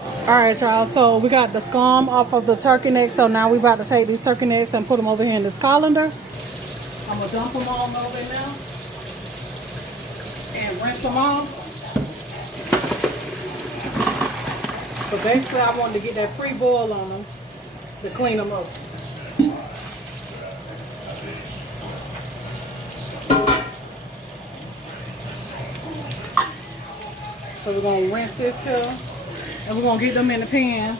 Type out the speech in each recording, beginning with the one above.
All right, y'all. So we got the scum off of the turkey neck. So now we about to take these turkey necks and put them over here in this colander. I'm gonna dump them all over in now and rinse them off. So basically, I wanted to get that free boil on them to clean them up. So we're gonna rinse this here. And we're going to get them in the pan.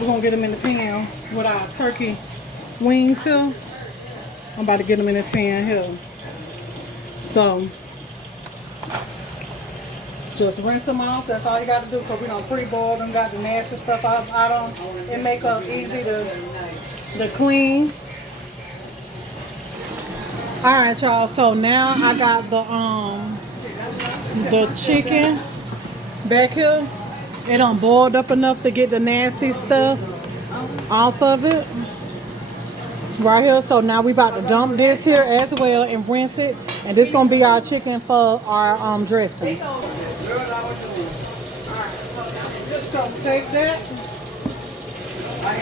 We're going to get them in the pan with our turkey wings here. I'm about to get them in this pan here. So, just rinse them off. That's all you got to do because we don't pre-boil them. Got the nasty stuff out of them. It make them easy to clean. Alright, y'all. So now I got the chicken back here. It done boiled up enough to get the nasty stuff off of it right here. So now we about to dump this here as well and rinse it, and this gonna be our chicken for our dressing. So take that,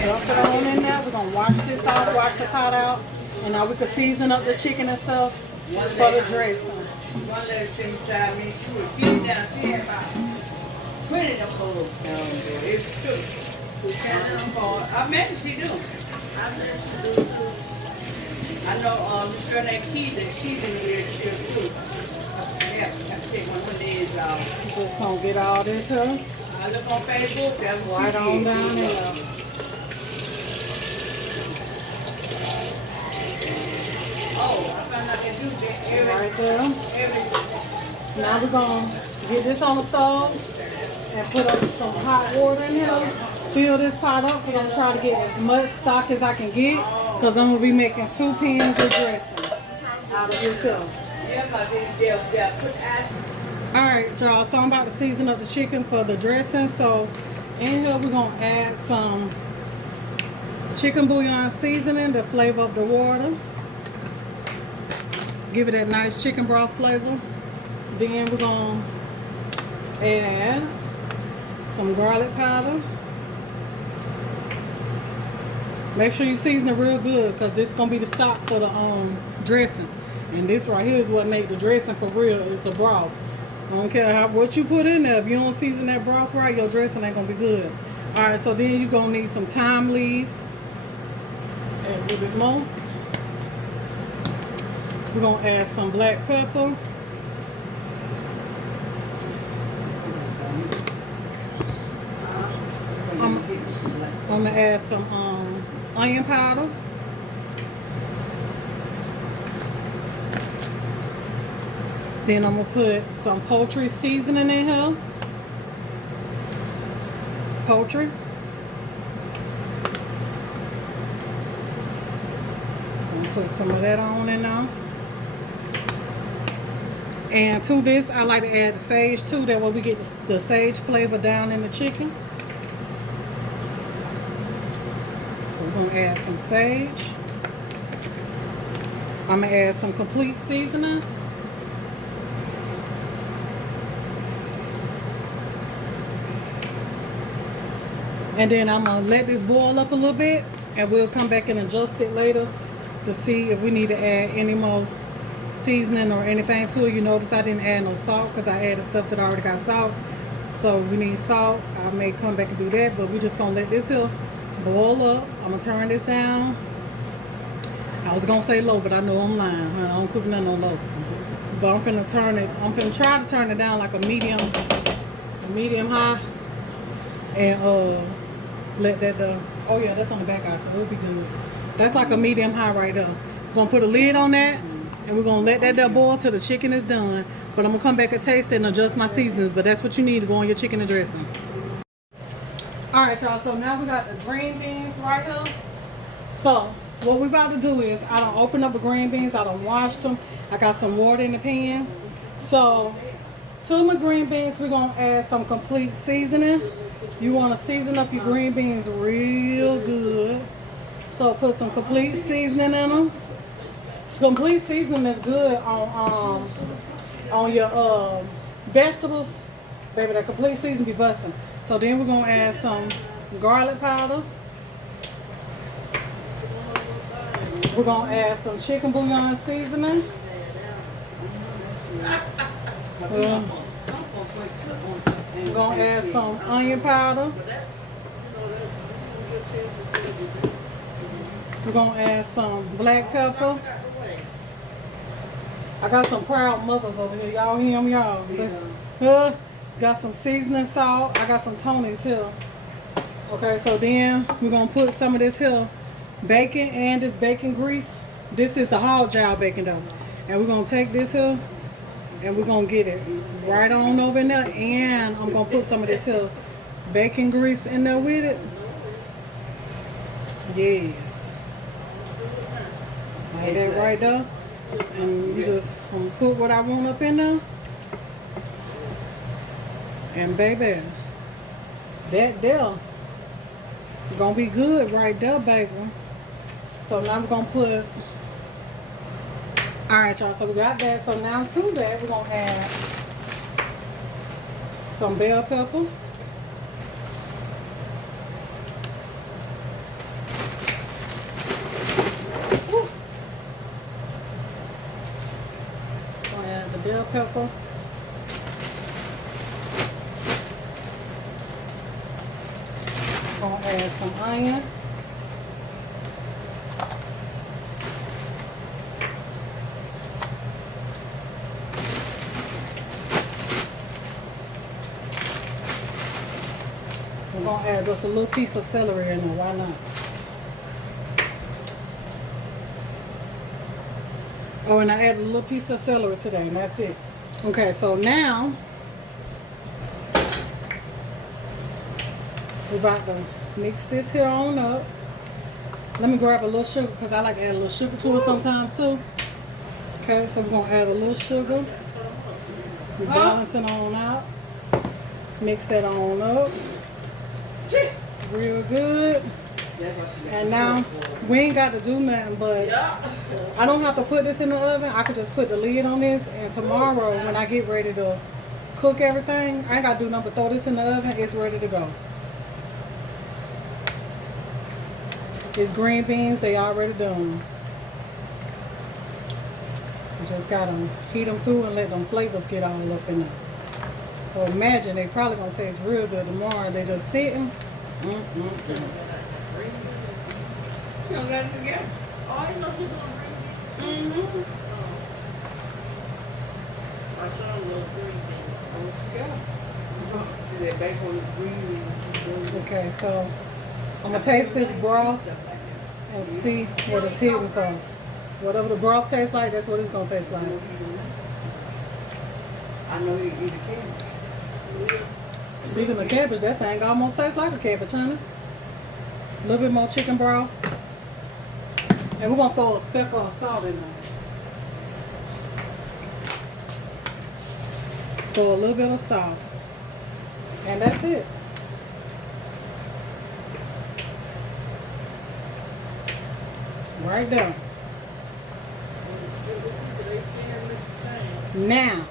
dump it on in there. We're gonna wash this off, wash the pot out, and now we can season up the chicken and stuff for the dressing. One last thing inside me, she would keep down, she had about 20 of them holes down there. It's true. I meant she do. I meant she do too. I know Miss STYLEXNAKITA, she's in here too. Yeah, I have to take one of her days off. Just gonna get all this here. I look on Facebook, that's what right on down there. Right there. Now we're going to get this on the stove and put up some hot water in here. Fill this pot up because I'm trying to get as much stock as I can get because I'm going to be making 2 pans of dressing out of this here. Alright, y'all. So I'm about to season up the chicken for the dressing. So in here we're going to add some chicken bouillon seasoning to flavor up the water. Give it that nice chicken broth flavor. Then we're going to add some garlic powder. Make sure you season it real good because this is going to be the stock for the dressing. And this right here is what makes the dressing for real, is the broth. I don't care what you put in there. If you don't season that broth right, your dressing ain't going to be good. Alright, so then you're going to need some thyme leaves. Add a little bit more. We're going to add some black pepper. I'm going to add some onion powder. Then I'm going to put some poultry seasoning in here. Poultry. I'm going to put some of that on in now. And to this, I like to add sage too. That way we get the sage flavor down in the chicken. So we're going to add some sage. I'm going to add some complete seasoning. And then I'm going to let this boil up a little bit. And we'll come back and adjust it later to see if we need to add any more seasoning or anything to it. You notice I didn't add no salt because I added stuff that already got salt. So if we need salt, I may come back and do that. But we're just going to let this here boil up. I'm going to turn this down. I was going to say low, but I know I'm lying. Honey. I don't cook nothing on low. But I'm finna turn it. I'm finna try to turn it down like a medium high. And let that oh yeah, that's on the back eye, so it'll be good. That's like a medium high right there. We're gonna put a lid on that, and we're gonna let that boil till the chicken is done. But I'm gonna come back and taste it and adjust my seasonings. But that's what you need to go on your chicken and dressing. All right, y'all. So now we got the green beans right here. So what we're about to do is I done opened up the green beans. I done washed them. I got some water in the pan. So to my green beans, we're gonna add some complete seasoning. You want to season up your green beans real good. So put some complete seasoning in them. Complete seasoning is good on your vegetables Baby, that complete season be busting. So then we're gonna add some garlic powder. We're gonna add some chicken bouillon seasoning. We're gonna add some onion powder. We're gonna add some black pepper. I got some proud mothers over here. Y'all hear them, y'all? Got some seasoning salt. I got some Tony's here. Okay, so then we're gonna put some of this here bacon and this bacon grease. This is the hog jowl bacon though. And we're gonna take this here and we're gonna get it right on over in there. And I'm gonna put some of this here bacon grease in there with it. Yes. Like that right there. And you just gonna put what I want up in there. And baby, that there gonna be good right there, baby. So now we're gonna put, all right, y'all, so we got that. So now to that, we're gonna add some bell pepper. Gonna add the bell pepper. Gonna add some onion. We're gonna add just a little piece of celery in there, why not? Oh, and I added a little piece of celery today, and that's it. Okay, so now we're about to mix this here on up. Let me grab a little sugar because I like to add a little sugar to it sometimes too. Okay, so we're gonna add a little sugar. We're balancing on out. Mix that on up. Real good. And now we ain't got to do nothing, but I don't have to put this in the oven. I could just put the lid on this, and tomorrow when I get ready to cook everything, I ain't got to do nothing but throw this in the oven. It's ready to go. It's green beans, they already done. You just gotta heat them through and let them flavors get all up in there. So imagine they probably gonna taste real good tomorrow. They just sitting. She don't got it together. Oh, you know she gonna bring it. My son loves green beans. She said bake on the green beans. Okay, so I'm gonna taste this broth and see what it's hitting for. Whatever the broth tastes like, that's what it's gonna taste like. I know you eat a cabbage. Speaking of cabbage, that thing almost tastes like a cabbage, honey. A little bit more chicken broth. And we're gonna throw a speck of salt in there. Throw a little bit of salt. And that's it. Right there. Now,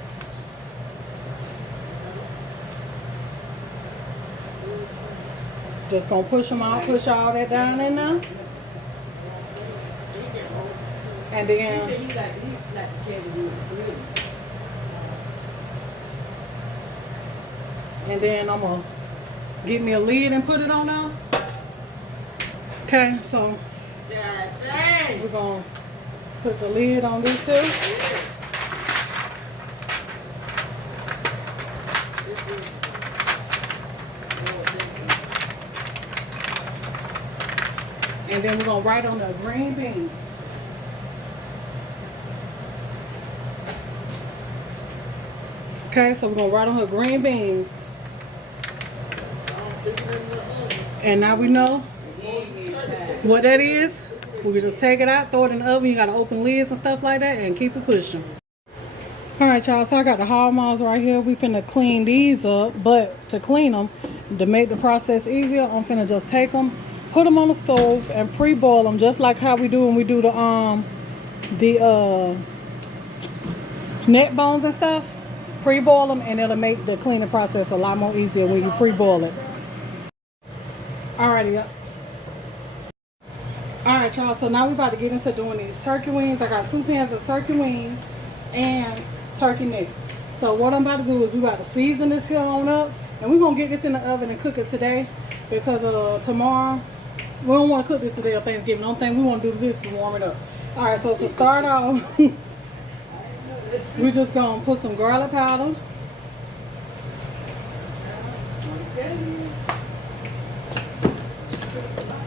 just gonna push them out, push all that down in there. And then I'm gonna get me a lid and put it on now. Okay, so we're gonna put the lid on this here. And then we're gonna write on the green beans. Okay, so we're gonna write on her green beans. And now we know what that is. We can just take it out, throw it in the oven. You gotta open lids and stuff like that and keep it pushing. Alright y'all, so I got the hog maws right here. We finna clean these up, but to clean them, to make the process easier, I'm finna just take them, put them on the stove and pre-boil them just like how we do when we do the neck bones and stuff. Pre-boil them, and it'll make the cleaning process a lot more easier when you pre-boil it. Alrighty, alright y'all, so now we're about to get into doing these turkey wings. I got 2 pans of turkey wings and turkey necks. So what I'm about to do is we're about to season this here on up, and we're going to get this in the oven and cook it today, because tomorrow, we don't want to cook this today on Thanksgiving. The only thing we want to do this is warm it up. Alright, so to start off, we're just going to put some garlic powder.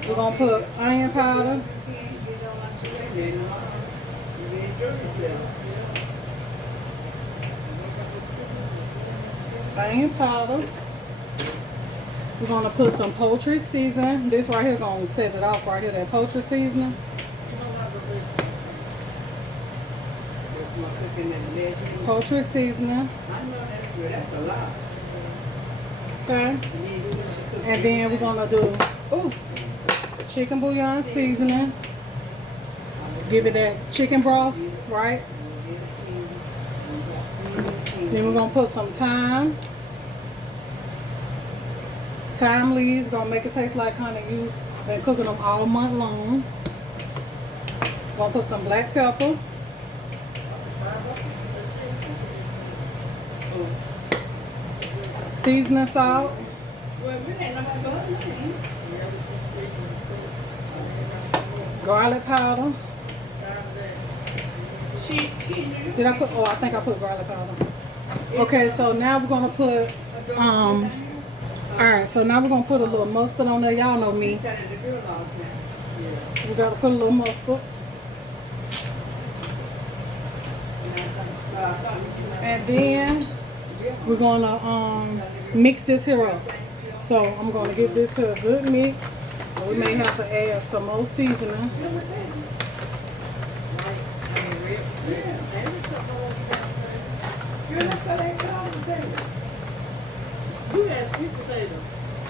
We're going to put onion powder. Onion powder. We're going to put some poultry seasoning. This right here going to set it off right here, that poultry seasoning. Poultry seasoning. I know that's a lot. Okay. And then we're going to do chicken bouillon seasoning. Give it that chicken broth, right? Then we're going to put some thyme. Thyme leaves, going to make it taste like honey. You've been cooking them all month long. Going to put some black pepper. Seasoning salt. Garlic powder. Did I put, I think I put garlic powder. Okay, so now we're going to put, alright, so now we're going to put a little mustard on there. Y'all know me. We got to put a little mustard. And then we're going to mix this here up. So I'm going to give this here a good mix. We may have to add some more seasoning. You had sweet potatoes.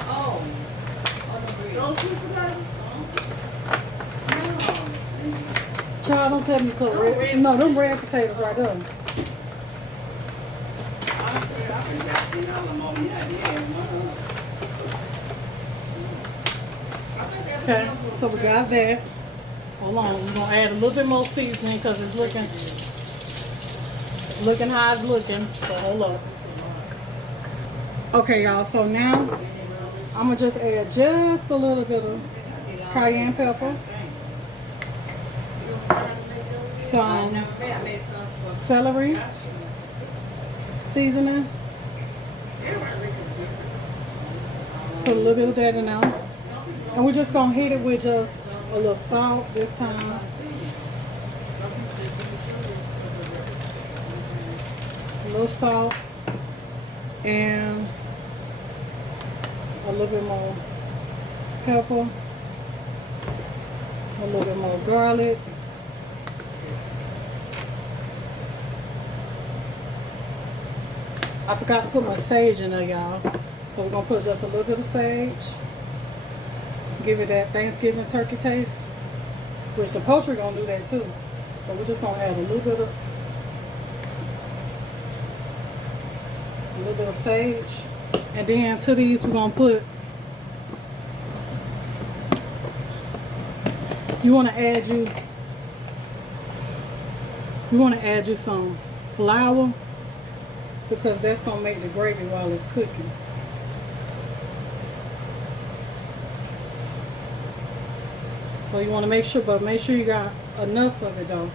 Oh. Those sweet potatoes? No. Child, don't tell me you cook red. No, them red potatoes right there. Okay, so we got that. Hold on, we're gonna add a little bit more seasoning because it's looking how it's looking. So hold up. Okay, y'all. So now I'm gonna just add just a little bit of cayenne pepper, some celery seasoning. Put a little bit of that in there. And we're just going to hit it with just a little salt this time. A little salt. And a little bit more pepper. A little bit more garlic. I forgot to put my sage in there, y'all. So we're going to put just a little bit of sage. Give it that Thanksgiving turkey taste. Which the poultry going to do that too. But we're just going to add a little bit of sage. And then to these we're going to put, you want to add you some flour, because that's going to make the gravy while it's cooking. So you want to make sure you got enough of it though.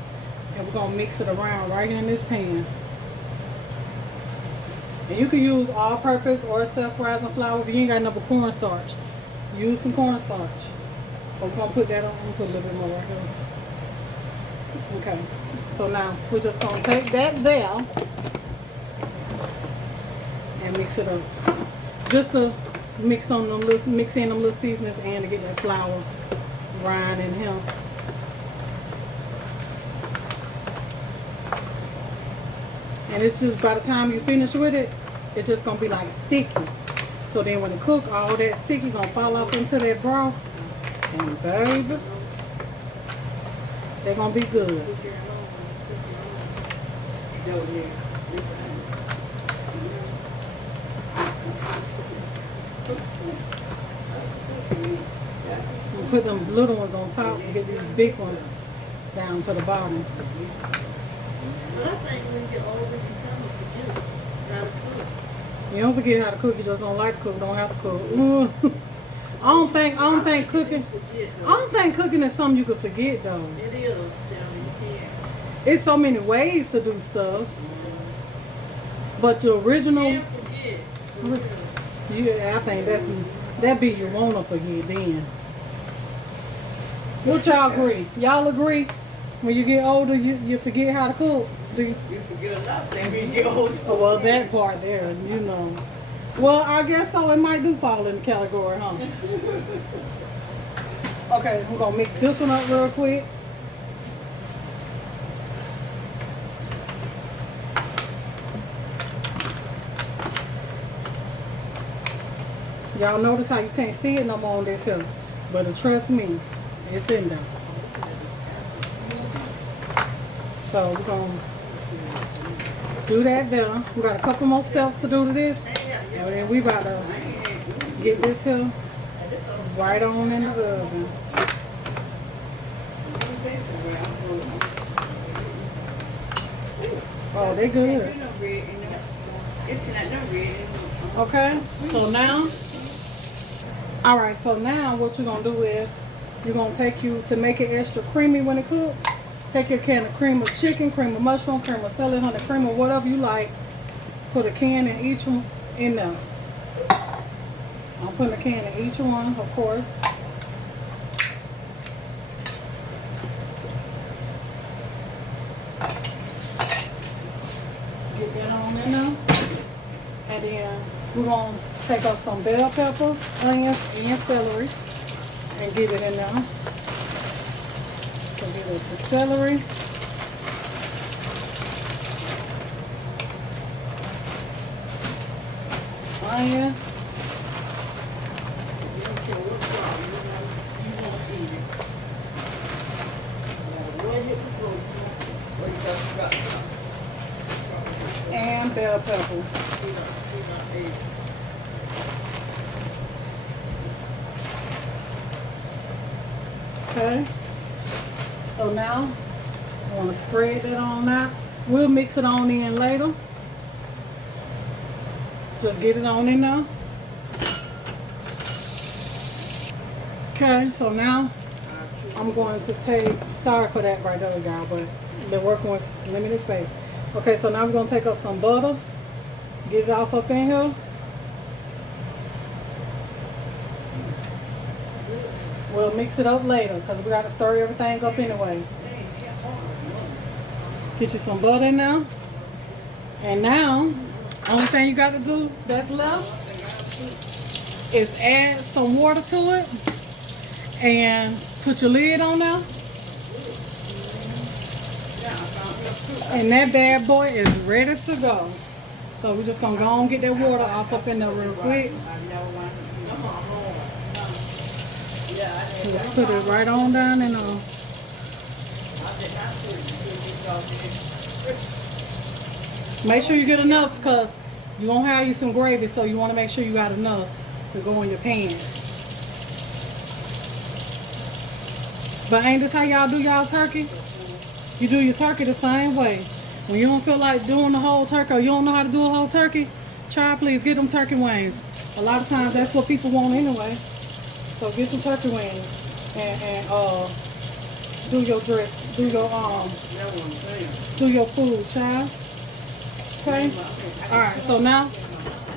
And we're going to mix it around right in this pan. And you can use all-purpose or self-rising flour if you ain't got enough cornstarch. Use some cornstarch. But we're going to put that on. I'm going to put a little bit more right here. Okay. So now we're just going to take that there and mix it up. Just to mix in them little seasonings and to get that flour rind in here. And it's just, by the time you finish with it, it's just gonna be like sticky. So then when it cook, all that sticky gonna fall off into that broth. And baby, they're gonna be good. put them little ones on top and get these big ones down to the bottom. But I think when you get older, you kind of forget how to cook. You don't forget how to cook. You just don't like to cook. Don't have to cook. Ooh. I don't think cooking. I don't think cooking is something you can forget though. It is, Tiana. You can't. It's so many ways to do stuff. But the original, You can't forget. yeah, I think that be you wanna forget then. What y'all agree? Y'all agree? When you get older, you forget how to cook. Do you? You forget a lot of things when you get older. Oh, well, that part there, you know. Well, I guess so. It might do fall in the category, huh? Okay, we're gonna mix this one up real quick. Y'all notice how you can't see it no more on this hill, but trust me, it's in there. So we're gonna do that there. We got a couple more steps to do to this, and then we about to get this here right on in the oven. Oh, they good. It's not no red. Okay, so now, all right, so now what you're gonna do is you're gonna to make it extra creamy when it cooks. Take your can of cream of chicken, cream of mushroom, cream of celery, honey, cream of whatever you like. Put a can in each one in there. I'm putting a can in each one, of course. Get that on in there. And then we're going to take up some bell peppers, onions, and celery and get it in there. So get us the celery. Onion. And bell pepper. Okay. So now I want to spread that on out. We'll mix it on in later. Just get it on in there. Okay, so now I'm going to take, sorry for that right there, y'all, but been working with limited space. Okay, so now we're going to take up some butter. Get it off up in here. We'll mix it up later because we got to stir everything up anyway. Get you some butter in there. And now, only thing you got to do that's left is add some water to it and put your lid on there. And that bad boy is ready to go. So we're just going to go and get that water off up in there real quick. Just put it right on down and on. Make sure you get enough because you're going to have you some gravy, so you want to make sure you got enough to go in your pan. But ain't this how y'all do y'all turkey? You do your turkey the same way. When you don't feel like doing the whole turkey or you don't know how to do a whole turkey, child, please get them turkey wings. A lot of times that's what people want anyway. So get some turkey wings and do your dress, do your food, child. Okay? Alright, so now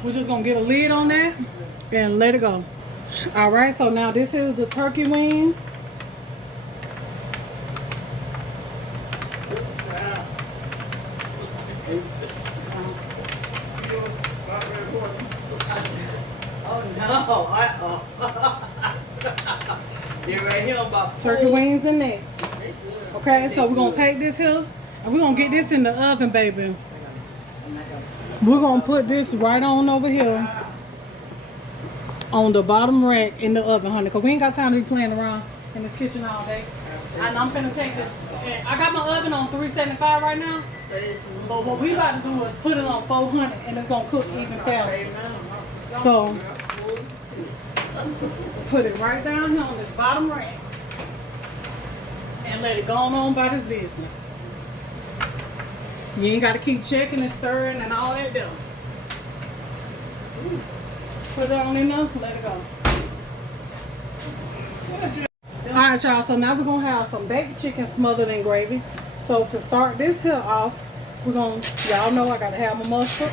we're just gonna get a lid on that and let it go. Alright, so now this is the turkey wings. Turkey wings and next. Okay, so we're gonna take this here and we're gonna get this in the oven, baby. We're gonna put this right on over here on the bottom rack in the oven, honey, because we ain't got time to be playing around in this kitchen all day. And I'm gonna take this. I got my oven on 375 right now. But what we about to do is put it on 400 and it's gonna cook even faster. So Put it right down here on this bottom rack. And let it go on by this business. You ain't got to keep checking and stirring and all that though. Just put it on in there, let it go. Alright y'all, so now we're going to have some baked chicken smothered in gravy. So to start this here off, we're going to, y'all know I got to have my mustard.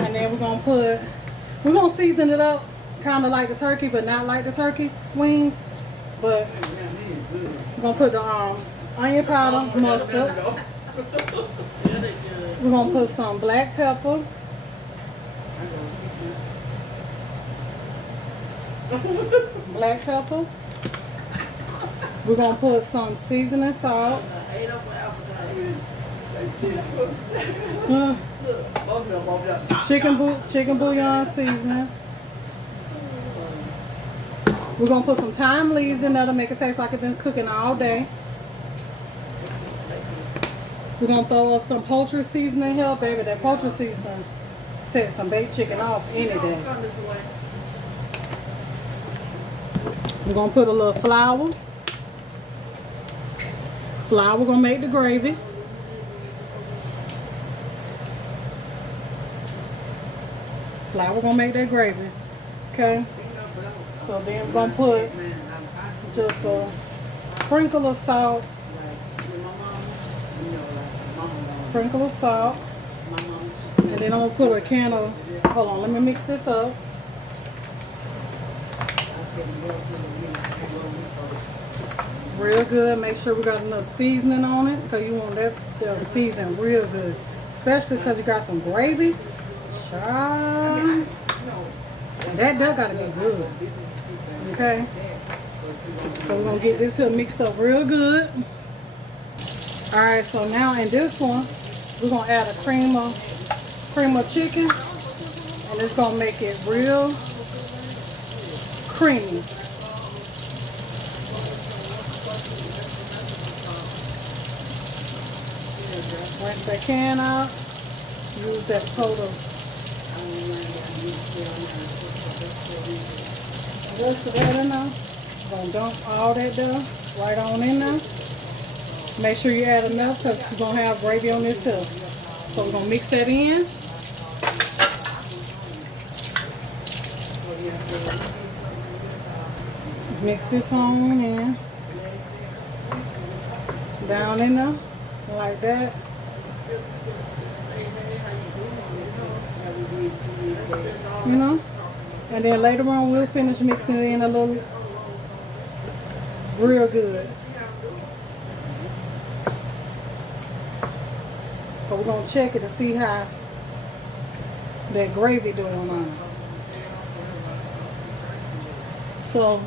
And then we're going to season it up kind of like the turkey, but not like the turkey wings. But we're going to put the onion powder, mustard. We're going to put some black pepper. Black pepper. We're going to put some seasoning salt. Chicken bouillon seasoning. We're going to put some thyme leaves in there to make it taste like it's been cooking all day. We're going to throw us some poultry seasoning here, baby. That poultry seasoning sets some baked chicken off any day. We're going to put a little flour. Flour going to make the gravy. Flour going to make that gravy. Okay? So then we're going to put just a sprinkle of salt. Sprinkle of salt. And then I'm going to put a can of, hold on, let me mix this up. Real good. Make sure we got enough seasoning on it because you want that seasoned real good. Especially because you got some gravy. Child. And that got to be good. Okay. So we're going to get this here mixed up real good. Alright, so now in this one, we're going to add a cream of chicken. And it's going to make it real creamy. Rinse that can out. Use that coat of the rest of that in there. Gonna dump all that there right on in there. Make sure you add enough because you're gonna have gravy on this too. So we're gonna mix that in. Mix this on in. Down in there. Like that. You know? And then later on we'll finish mixing it in a little real good. But we're gonna check it to see how that gravy doing on it. So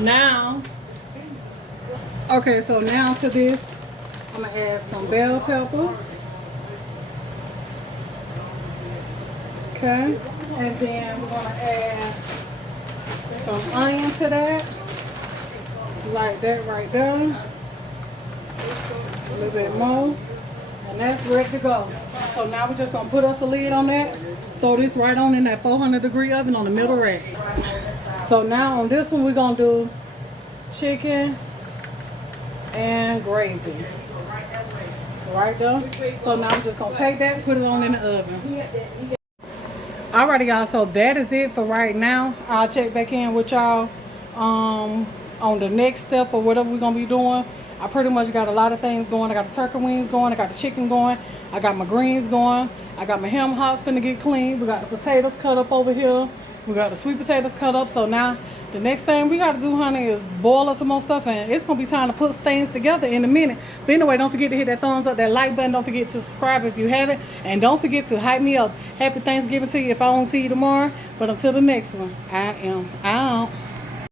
now, okay, so now to this, I'm gonna add some bell peppers. Okay, and then we're gonna add some onion to that, like that right there. A little bit more, and that's ready to go. So now we're just gonna put us a lid on that, throw this right on in that 400-degree oven on the middle rack. So now on this one we're gonna do chicken and gravy. Right there. So now I'm just gonna take that and put it on in the oven. Alrighty y'all, so that is it for right now. I'll check back in with y'all on the next step or whatever we're gonna be doing. I pretty much got a lot of things going. I got the turkey wings going, I got the chicken going, I got my greens going, I got my ham hocks finna get clean. We got the potatoes cut up over here. We got the sweet potatoes cut up. So now the next thing we gotta do, honey, is boil us some more stuff, and it's gonna be time to put things together in a minute. But anyway, don't forget to hit that thumbs up, that like button. Don't forget to subscribe if you haven't, and don't forget to hype me up. Happy Thanksgiving to you if I don't see you tomorrow. But until the next one, I am out.